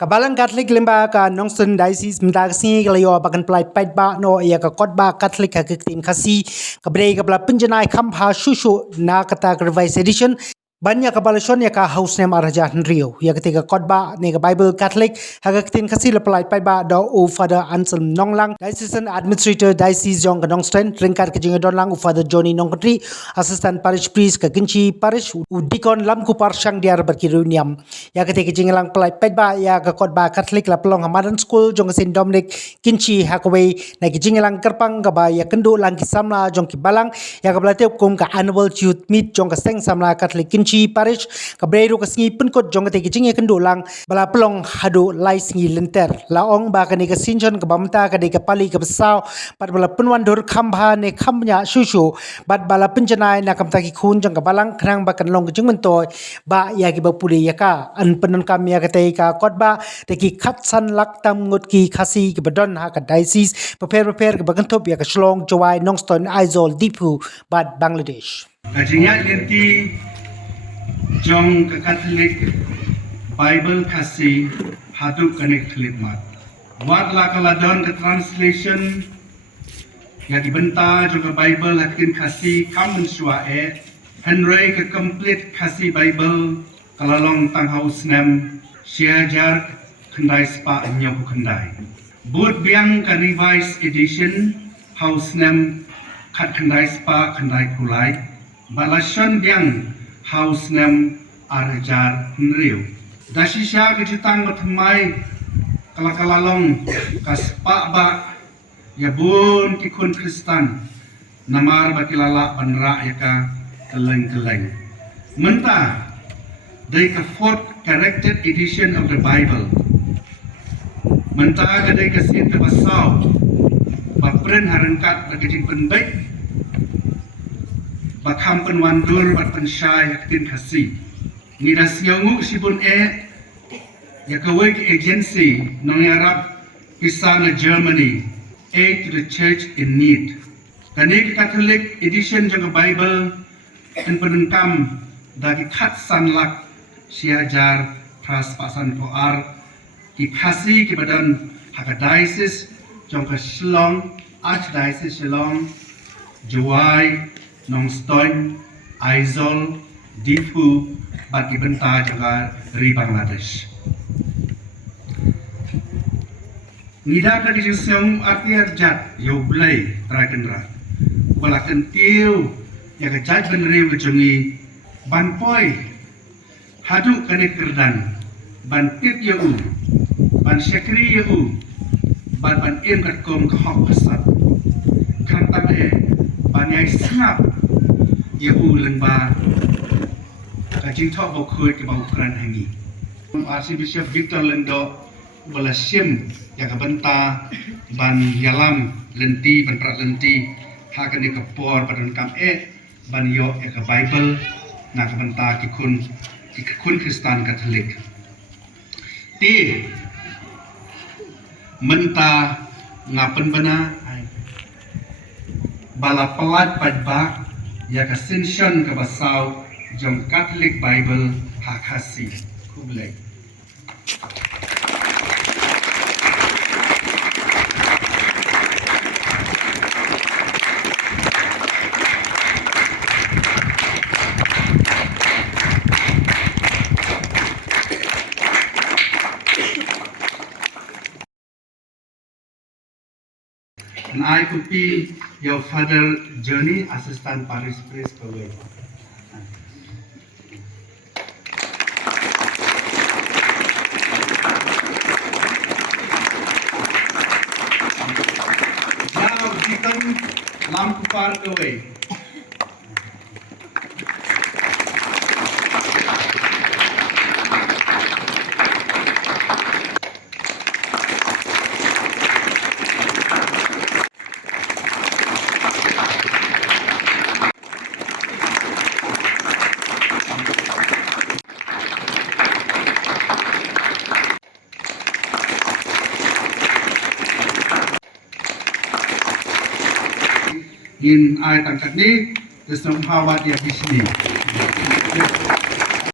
Kabalang Catholic lembaga nongsun diocese mendagsi kalayo bagan pelait PAIDBAH no ia ka KOTBAH Catholic ka KTEIN KHASI kabrei kabla penjenai kamha shushu na kata revised edition banyak kabalashon ya ka house name araja Rio ya ketika KOTBAH ne ka Bible Catholic ha ka KTEIN KHASI le pelait PAIDBAH do o Father Anselm Nonglang diocesan administrator diocese Jong Kadongsten ringkat ke jinga donlang u Father Johnny Nongkatri assistant parish priest ka Kinchi parish u dikon lam ku parshang diar berkiruniam ya ketika jinga lang pelait PAIDBAH ya ka KOTBAH Catholic la pelong hamadan school jong Saint Dominic Kinchi hakaway na ki jinga lang kerpang ka ba ya kendu lang ki samla jong ki balang ya ka belate kum ka annual youth meet jong ka seng samla Catholic Kinchi parish kabreiro kasngi penkot jong kate kijing kendo lang bala pelong hadu lai singi lenter laong ba kani ka SIENSHON ka bamta ka de ka pali ka besau pat bala penwan dur khambha ne khambnya shushu bat bala penjanai na kamta ki khun jong ka balang khrang ba kan long kijing mentoy ba ya ki ba puri ya ka an penon kam ya kate ka KOTBAH te ki khat san lak tam ngut ki khasi ki badon ha ka diocese prepare ka bagantop ya ka shlong jawai nongston aizol dipu bat Bangladesh kajinya lenti Jong ke Katolik Bible KHASI haduk kanik kelitmat. Buatlah kaladon ke translation yang dibenta jong ke Bible hakin KHASI kamen suae Henry ke complete KHASI Bible kalalong tang haus nem siajar kendai spa nyapu kendai. Bud biang ke revised edition haus nem kat kendai spa kendai kulai. Balasyon biang house name arajar Rio. Dasisya kejutang bertemai kalakalalong kaspak ba yabun kikun Kristen namar bakilala panra yaka keleng. Mentah dari ke fourth corrected edition of the Bible. Mentah dari ke sin terbasau bapren harengkat berkecing penbaik bakam penwandur bat pensyai KTEIN KHASI ni dah siangu sibun ya kawai ke agency nong Arab pisana Germany aid to the church in need kani ke Catholic edition jong Bible en penengkam dagi khat sanlak siajar pras pasan poar ki KHASI ke badan haka diocese jong ke Shillong archdiocese Shillong Jawai Nongston, Aizol, Difu, bagi benta juga dari Bangladesh. Nida ka di siang arti arjat yo blai trakendra. Wala kentiu ya ka jaj benri ujongi banpoi hadu kane kerdan ban tip yo ban syakri yo ban em kat kom ka hok pesat. Kan tabe banyai sangap ya ulen ba kajing thok bo khoi ke bau kran hangi Archbishop Victor Lendo bala sim ya ka banta ban yalam lenti ban prat lenti ha ka ni ka por padan kam ban yo ya ka Bible na ka banta ki kun Kristen Katolik ti menta ngapen bana bala pelat PAIDBAH ya ka SIENSHON ka basau jong Catholic Bible KHASI PYLLAIT. And I could be your Father Johnny, Assistant Parish Priest PYLLAIT. Now, kita lampu par PYLLAIT. In ai tangkat ni, terus nampak dia di sini.